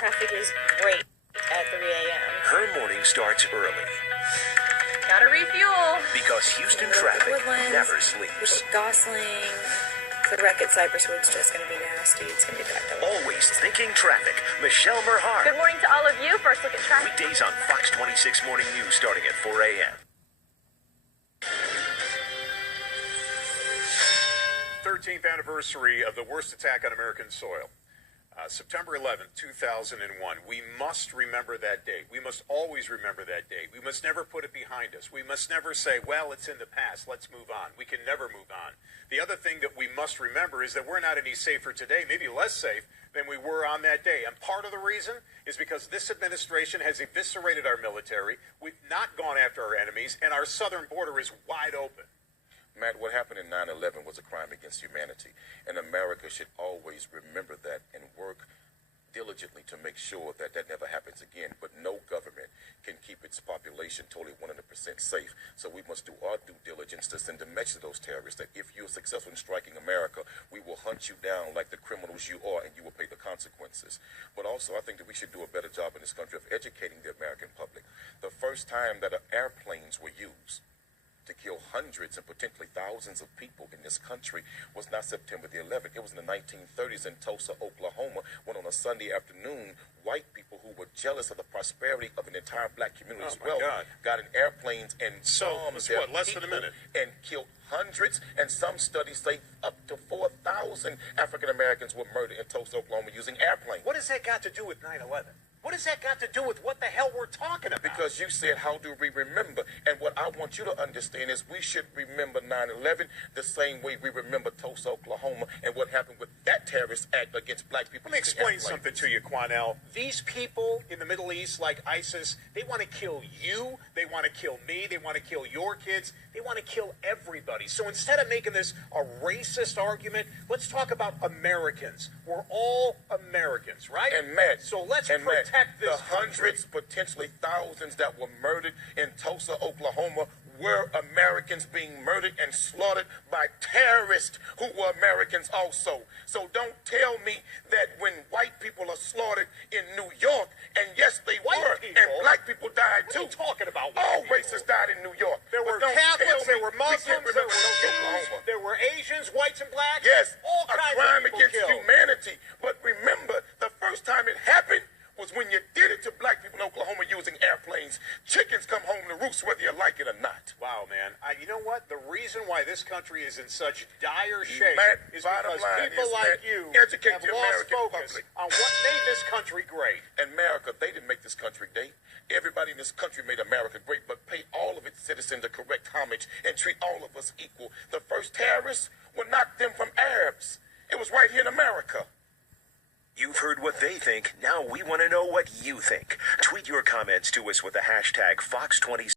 Traffic is great at 3 a.m. Her morning starts early Gotta refuel. because Houston traffic Woodlands, never sleeps. Gosling. The wreck at Cypress Wood's just gonna be nasty. It's gonna be backed up. Always thinking traffic. Michelle Merhar. Good morning to all of you. First look at traffic. Weekdays on Fox 26 Morning News starting at 4 a.m. 13th anniversary of the worst attack on American soil. September 11th, 2001. We must remember that date. We must always remember that date. We must never put it behind us. We must never say, well, it's in the past. Let's move on. We can never move on. The other thing that we must remember is that we're not any safer today, maybe less safe than we were on that day. And part of the reason is because this administration has eviscerated our military. We've not gone after our enemies, and our southern border is wide open. Matt, what happened in 9/11 was a crime against humanity, and America should always remember that and work diligently to make sure that that never happens again. But no government can keep its population totally 100% safe. So we must do our due diligence to send a message to those terrorists that if you're successful in striking America, we will hunt you down like the criminals you are, and you will pay the consequences. But also, I think that we should do a better job in this country of educating the American public. The first time that airplanes were used to kill hundreds and potentially thousands of people in this country was not September the 11th. It was in the 1930s in Tulsa, Oklahoma, when on a Sunday afternoon, white people who were jealous of the prosperity of an entire black community as well got in airplanes and bombed their less than a minute and killed hundreds, and some studies say up to 4,000 African Americans were murdered in Tulsa, Oklahoma using airplanes. What has that got to do with 9/11? What has that got to do with what the hell we're talking about? Because you said, how do we remember? And what I want you to understand is we should remember 9/11 the same way we remember Tulsa, Oklahoma, and what happened with that terrorist act against black people. Let me explain something to you, Quanell. These people in the Middle East, like ISIS, they want to kill you, they want to kill me, they want to kill your kids, they want to kill everybody. So instead of making this a racist argument, let's talk about Americans. We're all Americans, right? And Matt, so let's protect this the hundreds, potentially thousands that were murdered in Tulsa, Oklahoma, were Americans being murdered and slaughtered by terrorists who were Americans also. So don't tell me that when white people are slaughtered in New York, and yes, they were, and black people died too. What are you talking about? All races died in New York. There were Catholics, there were Muslims, there were Jews, there were Asians, whites and blacks. Yes, all a kinds crime of people against killed. humanity. But remember, the first time it happened was when you did it to black people in Oklahoma using airplanes. Chickens come home to roost whether you like it or not. Wow, man. You know what? The reason why this country is in such dire shape Matt, is because people like you educate have the lost American focus public on what made this country great. And America, they didn't make this country great. Everybody in this country made America great, but pay all of its citizens the correct homage and treat all of us equal. The first terrorists were not them from Arabs. It was right here in America. You've heard what they think. Now we want to know what you think. Tweet your comments to us with the hashtag Fox 26.